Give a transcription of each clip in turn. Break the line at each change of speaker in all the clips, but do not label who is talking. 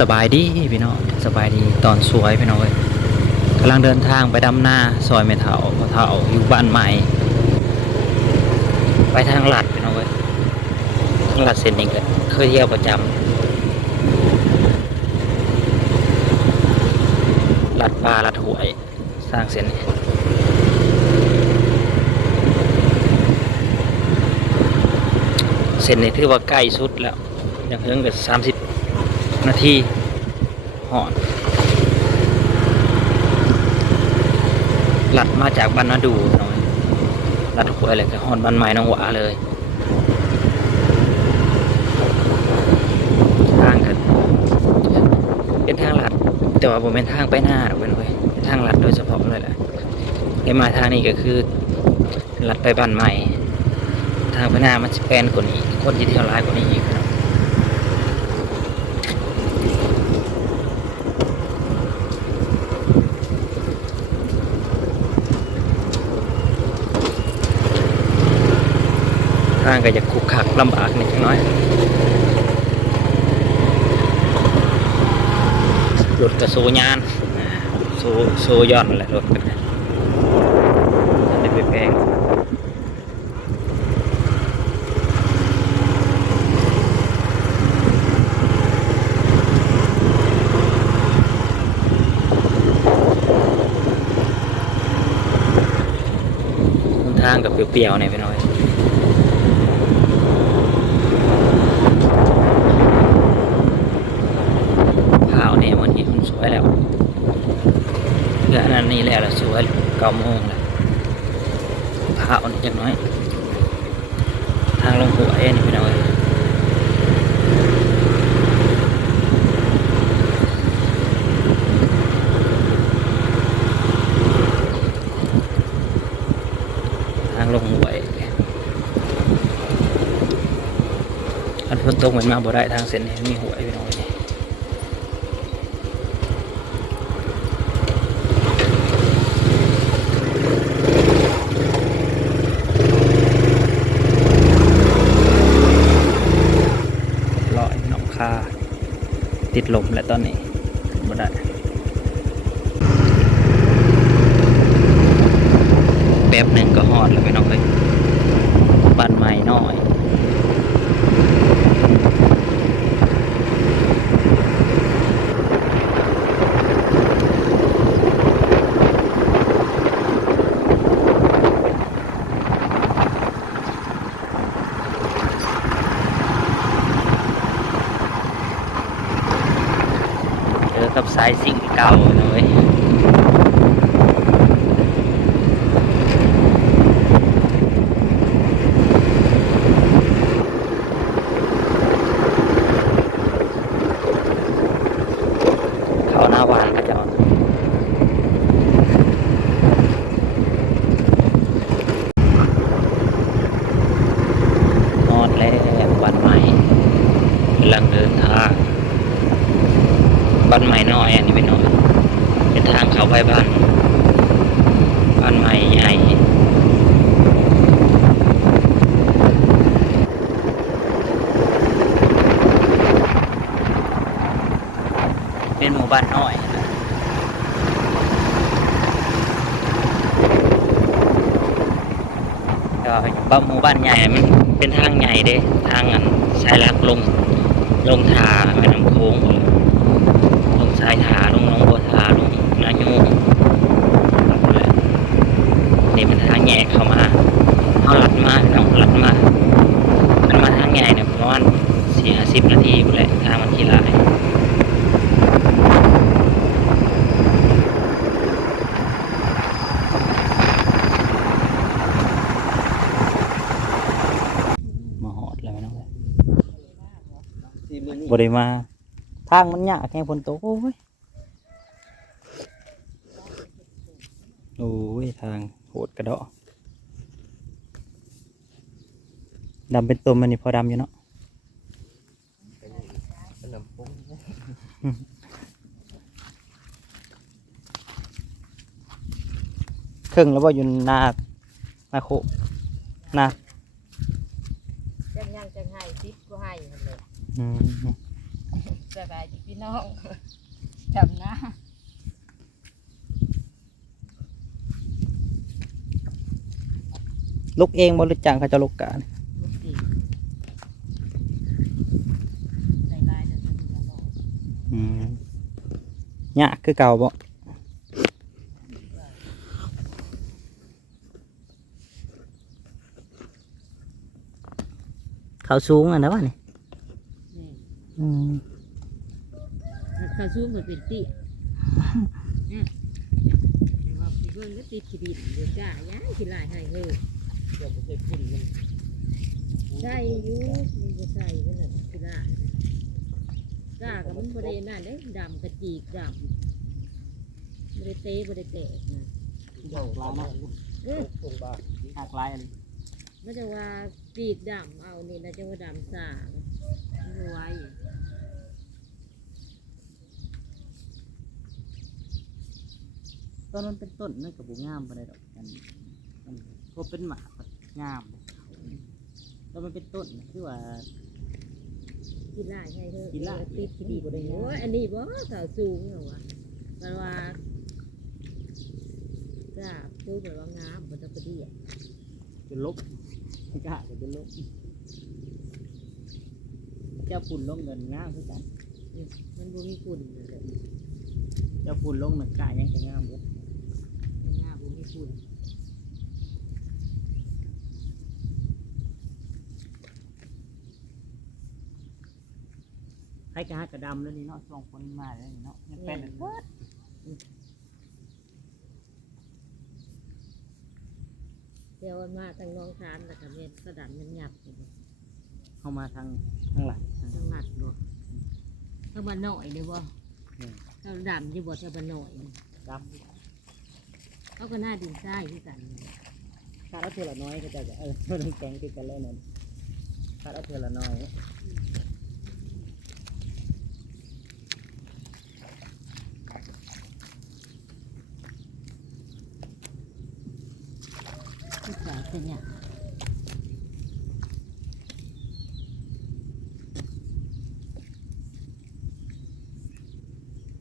สบายดีพี่น้องสบายดีตอนสวยพี่น้องเอ้ยกำลังเดินทางไปดำนาซอยเมถาพอเถาอยู่บ้านใหม่ ไปทางหลัดพี่น้องเอ้ยทางหลัดเส้นนี้ก็เคยเที่ยวประจำหลัดปลาหลัดหวย สร้างเส้นนี้เส้นนี้ถือว่าใกล้สุดแล้วยังเพิ่งเกิดสามสิบ นาทีหอนหลัดมาจากบ้านนาดูน่อยหลัดหวยอะไรก็หอนบ้านไม้น้องหวาเลยทางกันเป็นทางหลัด แต่ว่าผมเป็นทางไปหน้าเป็นเว้ยทางหลัดโดยเฉพาะเลยแหละไอ้มาทางนี้ก็คือหลัดไปบ้านใหม่ ทางไปหน้ามันจะแปลนกว่านี้คนที่เที่ยวร้ายกว่านี้อีกครับ ทางก็จะขุกขักลำบากนิดน้อยรถกระโซยานโซโซย้อนแหละรถกันได้ไปแพงทางกับเปรียวๆเนี่ยไปหน่อย ข้าวเนี่ยวันนี้มันสวยแล้วเพื่ออันนั้นนี่แล้วละสวยเก้าโมงแล้วข้าวนี่จังน้อย ทางลงหัวเอ็นพี่น้อยทางลงหัวอันฝนตกเหมือนมาบ่ได้ทางเส้นนี้มีหัวพี่น้อยนี่อยหนองคา ติ ดลมแล้วตอนนี้บ่ได้แป๊บหนึ่งก็ฮอดแล้วไปน้องเลยบ้านใหม่น้อย เจอกับสายสิ่งเก่านะเว้ยเขาหน้าหวานก็จะเอานอนแล้ววันใหม่กำลังเดินทาง บ้านใหม่น้อยอันนี้เป็นน้อยเป็นทางเข้าไปบ้าน บ้านใหม่ใหญ่เป็นหมู่ บ้านน้อยนะก็บ้านหมู่บ้านใหญ่มันเป็นทางใหญ่เด้ทางอันสายลักลงลงทาแม่น้ำโค้งเลยลงสายถาลงหน้องบัวถาลงนายูงนี่มันทางแยกเข้ามาเอาหลัดมาน้องหลัดมามันมาทางใหญ่เนี่ยประมาณสี่ห้าสิบนาทีหมดแหละทางมันขี่ลายมาหอดแล้วไหมน้องเลย
ที่มือนี่
บริมาทางมันยากแค่ฝนตกโอ้ยโอ้ยทางโหดกระเดาะดำเป็นตัวมันนี่พอดำอยู่เนาะ
เป็นลำปุ้ง
ครึ่งแล้วว่าอยู่นานาโคนา
จังยังจังให้ติดก็ให้หั่นแหละ
อืม
สบายดีพี่น้องจำนะ
ลุกเองบ่หรือจ้างเขาจะลุกกะนี่
ลูกตีใส่ลายแต่ตัวละหล่อ
อืมยากคือเก่าบ่เขาสูงอะนะวะนี่
นี่
อืม
ข้าวซูมเหมือนเป็นตีเนี่ยแต่ว่าพี่เบิ้งก็ติดขีดินเดี๋ยวจ้าย้ายขีลายให้เฮ้ย
เดี๋ยวผมจะพุ่นมัน
ใช่อยู่มันจะใส่มันน่ะขีลายจ้ากับมันบริเวณนั่นเด้ดำกระจีกดำบริเตะบริเตะนะ
เจ้าลามาเออตรงบ้าน
หักลายอันนี้
มันจะว่าจีกดำเอานี่นะจะว่าดำสางมันไว้
ต้นมันเป็นต้นนั่นกับบุงามปานใดดอกมันมันก็เป็นหมากก็งามแล้วมันเป็นต้นนะคือว่า
กินลายให้เธอ
กินลาย
ติดขีดิน
บ่ได้งาม
โอ้ยอันนี้บ่สาวสูงเหรอวะมันว่าจ้าสูงแบบว่างามมันจะกระเดีย
เป็นลบกะจะเป็นลบเจ้าปุ่นลงเงินงามคือกัน
อืมมันบ่มีฝุ่นเลย
เจ้าปุ่นลงหนึ่งกะยังจะงามเลย
มัน หน้าบ่มีฝุ่น
ให้กระหักกระดำแล้วนี่เนาะช่วงฝนมาแล้วนี่เนาะยังเป็นแบบ
เดี๋ยวมันมาทางน้องทานแล้วก็เม็ดกระดันมันหยับอยู่
เข้ามาทางทางหลังทาง
ทางหนัดบ่ทางบ้านหน่อยเด้อบ่
อืม
ทางดำอยู่บ่ทางบ้านหน่อยนี่
ด
เขาก็หน้าดินทรายคือกันำ
ถ้าเราเทอละน้อยก็จะเออเราต้องแกงติดกันเลยนั่นถ้าเราเทอละน้อย
ที่สายเป็นหยัง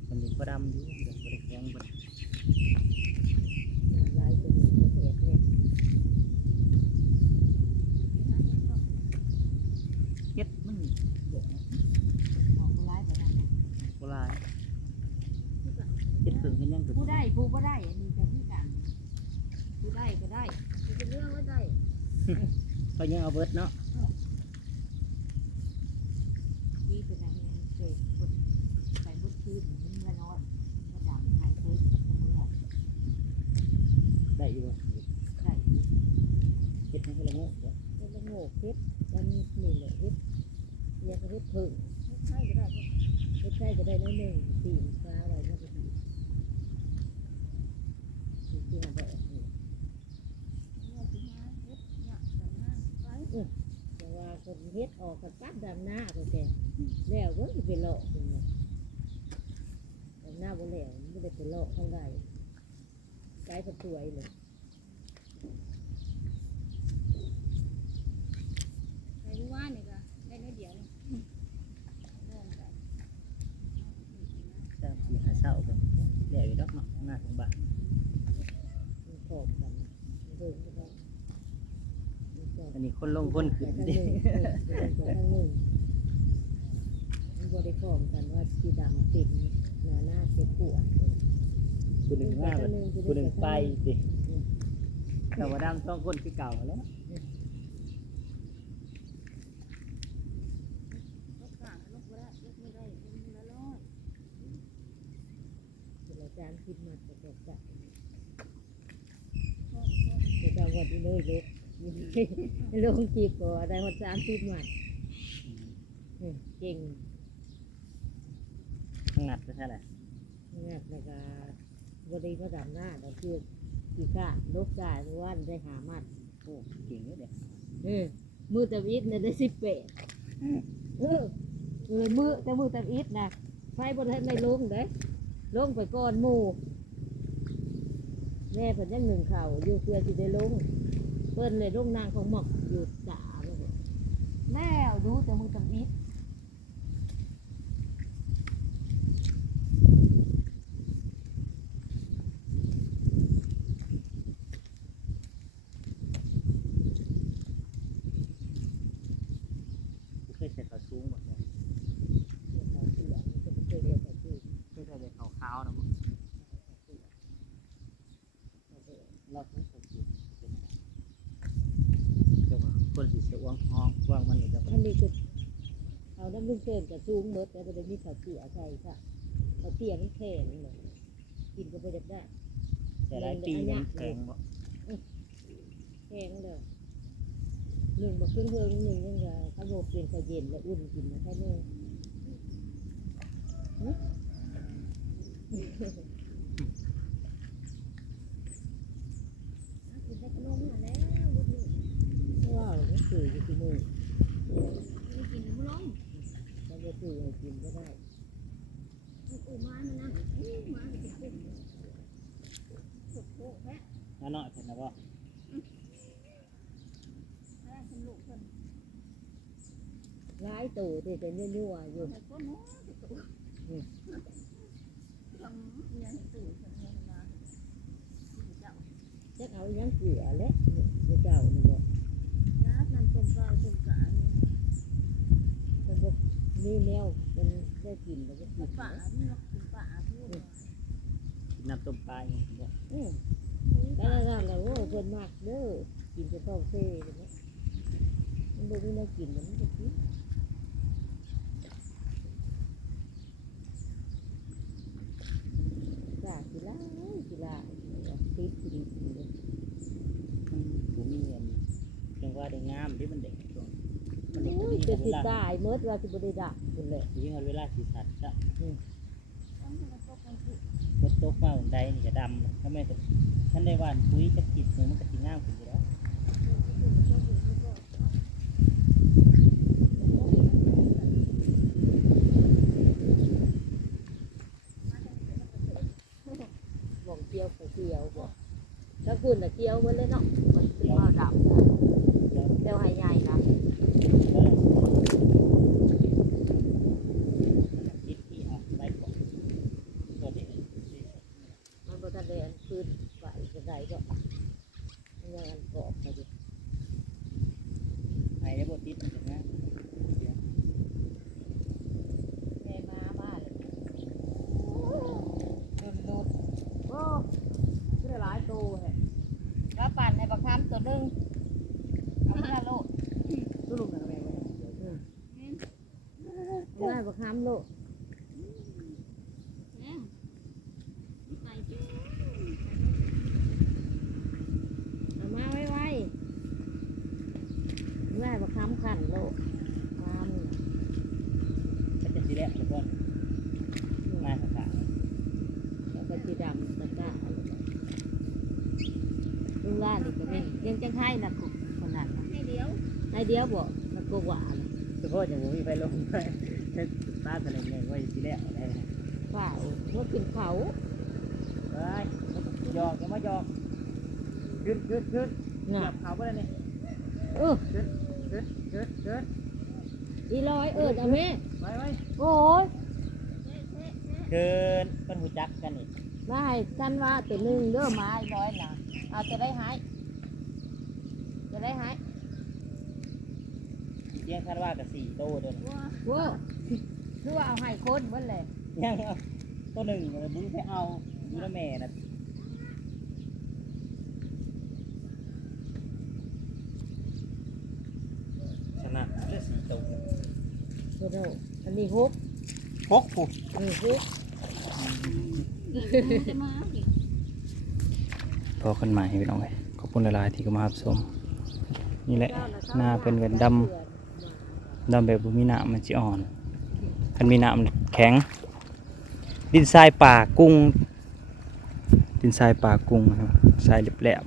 มันมีก็ดำอยู่เดี๋ยวบริแกงบริ
ลายเป็นเศษเนี่ย
เก็ดมันเยอะนะ
ออกลายบ่ได้
โบราณเก็ดถึงให้ยังถึง
ผู้ได้ผู้บ่ได้อันนี้จะที่กันผู้ได้ก็ได้ผู้เป็นเรื่องว่าได้
เขายังเอาเบิดเนาะ
ที่เป็นอะไรเศษบุดใส่บุดคืนมันละน้อยก็ดำหายเคยเสมอ
ได้อยู่บ่
ได้
เก็ดให้เขาละโงกเดี๋ยว
เป็นละโงกเพชรแล้วมีนี่แหละเพชรอยากเพชรพึ่งใช่ก็ได้เพชรใช่ก็ได้น้อยหนึ่งสี่ฟ้าอะไรก็ได้ดีที่มาแบบนี้แต่ว่าคน เฮ็ดออกกับปั๊บดำหน้าไปแต่แล้วก็ไปหลอกคนเนี่ยดำหน้าบ่แล้วไม่ได้ไปหลอกเท่างใดไกลก็สวยเลย
ใครู้ว่าเนี่ยเดียวนี่เริ่มจาก
จะสี่หาเช้ากันเดี๋ยวอยู่ดอกเนาะหน้าของบ้าน
มันขอบกันมันเดินไปได้มั นขอบ
อันนี้คนลงคนขึ้น
ทางห
ดิ
นึ่งเออทางหนึ่งมันบริขอมกันว่าสีดำติดหนาหน้าเจ็บปวด
คุณหนึ่งมาแบบคุณหนึ่งไปสิแต่ว่าดำต้องคนคือเก่าแล้ว
ลูกข้างลูกบ่ได้ลูกไม่ได้ลูกละร้อย
เวลาจานคิดมาจะจบจะจะจำวันนี้เลยลูก ลงจีบก่อนได้หมดสามสิบหมัดอืมเก่ง
งัดไปใช่ไหม
งัดแล้วก็บริก็ดำหน้าเราคือกี่ข้าลบได้เพราะว่าได้หามัด
โอ้เก่งเลยเด็ก
เออมือตะวิดเนี่ยได้สิบแปดเออเออมือแต่มือตะวิดนะไฟบนทันได้ลงเด้ลงไปก่อนหมู่แม่เพิ่นยังหนึ่งเข่าอยู่เพื่อที่ได้ลง เพิ่นเลยลงนางของหมอกอยู่จ๋าแล้วแล้วดูแต่มือกับวิดา
งห้องกว้าง มันนี่จะ
อันนี้คือเอาน้ำลุงเชิญกับซูงเบิดแล้วมันจะมีข้าวเตี๋ยใช่ค่ะข้าวเตี๋ยมันแข็งเลยกินก็ไม่ได้
แต่หลายปีมันแข็งบ่
แข็งเลยหนึ่งบอกเครื่องเพิงหนึ่งยังไงข้าวโพดเปลี่ยนข้าวเย็นแล้วอุ่นกินนะแค่นี้
กินได้ขนมนั่นแหล้วลูกนี่
ว้าวมันสื่ออยู่ที่มือ
ไม่กินน้ำ ล้ม
มันจะสื่อให้กินก็ได้
ลูกอูมามันนั่งอู้มาไปกินกุ้งสุกโคแพะ
น้าน้อยเพิ่นนะบ่
แพะสนุกเพิ่น
ร้ายโตแต่จะยั่วๆอยู่
แต่ก็น้อยแต่ตัวทำเงินตู่เพิ่นเงินมาเจ้า
จะเอายังเกลือและเจ้านี่บอก
ญาตินำต้มปลาต้มกาเนี่ย
มันบอก นี่แนวมันได้กินแล้วก็กิ
กิ
น
นป่านี่เนากินป่าพูด
นน้ำต้มปลาอย่างนี้บ่
อืมแต่ละแล้วโอ้เพิ่นมากเด้อกินจะต้องเซ่เลยนะมันบ่มีแนวกินมันก็กินจ้าสิลาสิลาติดสิดีเลยผ
มันบ่มีอันจังว่าได้งามที่มันเด็กช่วง มันเด็ก
โอ้
ก็
ย
มี
จะ
เว
สิ
ลา
ตายเมื่อว่าสิบ่ได้ดักพุ่นแหละ
ยิ่งเอาเวลาสิสัตว์ซะ
ต้องให้มันตกมันถูก
ฝนตกมาบนใดนี่จะดำถ้าแม่ก็ท่านได้หว่านปุ๋ยจะกิดหนึ่งมันก็สิงามขึ้นอยู่แล้ว
บ่งเกี่ยวกับเกี่ยวบ่ถ้าคุณน่ะเกี่ยวหมันเลยเนาะมันสิมาดับเดี๋ยวให้ใหญ่นะ
คิดที่ออกได้ก่อนตัวนี้
มันบ่ทันได้อันคืนไหวจะได้ก็มันยังอันกรอบมาอยู่
ไอ้ได้บทติดมันจะง่าย
แม่มาบ้านเลยเต็มโดดโอ้ไม่ได้หลายตัวแฮะแล้วปั่นในบักคำตัวหนึงเอาไปโลด
ตู้ลุงนะแม่ไว้
ง่ายบักคำโลด
เนี่ยใส่เจ้
เอามาไว้ไว้ง่ายบักคำขันโลดคำ
ก็จะสีแรกแล้วก็มาขาด
แล้วก็ สีดำตะกร้าลุงล่านี่ก็เป็นยังจังให้นะกุคนนั้นน่ะ
ให้เดียว
ให้เดียวบอกนักกว่าเลย
คือพ่อจะมีไฟลงไปใช้ตาอะไรเงี้ยไว้สีแรกอะไร
เปล่าเมื่อกินเขา
ไปหยอกอย่ามาหยอกขึ้นขึ้นขึ้นหยี
เงา
บเขาไปเลยนี่
เออ
ขึ้นขึ้นขึ้นขึ้น
อีร้อยเอิดเอาแม่
ไปไป
โอ้ย
เท่เท่เท่
เกินเป็นหูจักกันนี่
มาให้กันว่าตัวหนึ่งเด้อมาอีร้อยนะเอาจะได้หายจะได้หาย
เลี้ยงคาดว่ากับสี่โตเดิน
ว่า
เว้าคือว่าเอาให้คนเบิ่นเลย
ยังเอาตัวหนึ่งเลยบุ้งไปเอาบุ้งละแม่นะชนะเลือสี่โต
โอ้โหอันนี้ฮุบ
หกปุ๊บ
อันนี้ฮุบ
จะมาอีก
พอกันใหม่พี่น้องเลยขอบคุณหลายๆที่ก็มารับชมนี่แหละหน้าเป็นกันดำดำแบบบุมีน้ำมันจะอ่อนคันมีน้ำแข็ง ดินทรายป่ากุ้ง ดินทรายป่ากุ้งครับทรายแหลบ